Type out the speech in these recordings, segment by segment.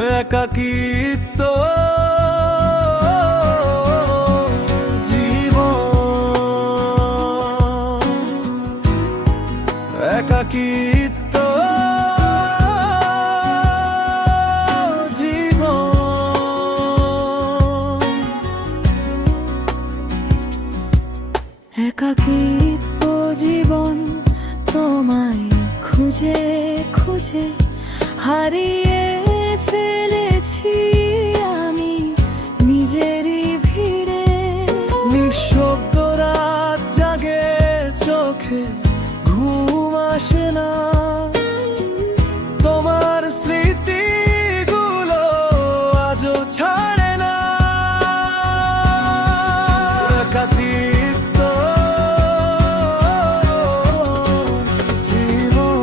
একাকিত্ব জীবন, একাকিত্ব জীবন, একাকিত্ব জীবন তোমায় খুঁজে খুঁজে হারিয়ে ফেলেছি আমি নিজেরই ভিড়ে। নিঃশব্দ রাত জাগে, চোখে ঘুম আসে না, তোমার স্মৃতিগুলো আজও ছাড়ে না। একাকিত্ব জীবন,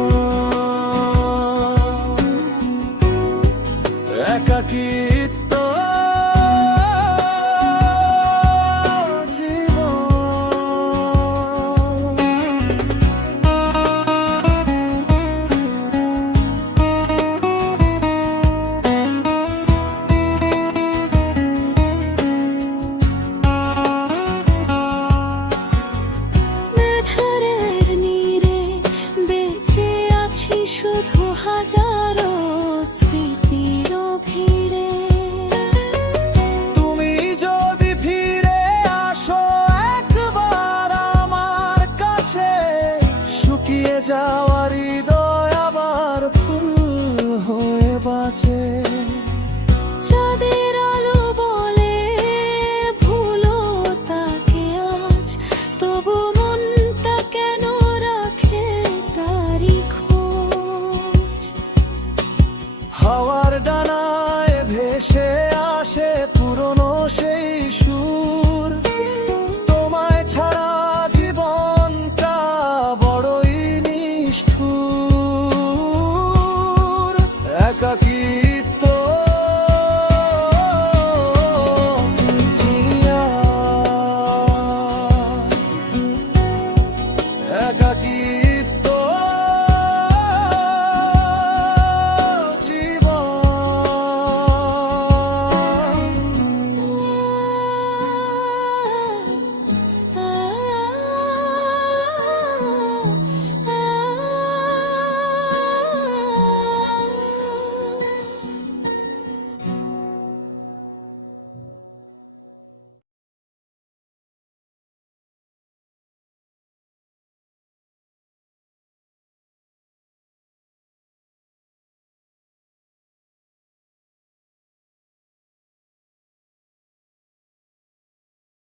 একাকিত্ব শুধু হাজারো স্মৃতির ভিড়ে। তুমি যদি ফিরে আসো একবার আমার কাছে, শুকিয়ে যাওয়া হৃদয় আবার ফুল হয়ে বাঁচে। চাঁদের আলো বলে ভুলো তাকে আজ, তবু মনটা কেন রাখে তারই খোঁজ। হাওয়ার ডানায় ভেসে আসে পুরনো সেই সুর, তোমায় ছাড়া জীবনটা বড়ই নিষ্ঠুর। একাকী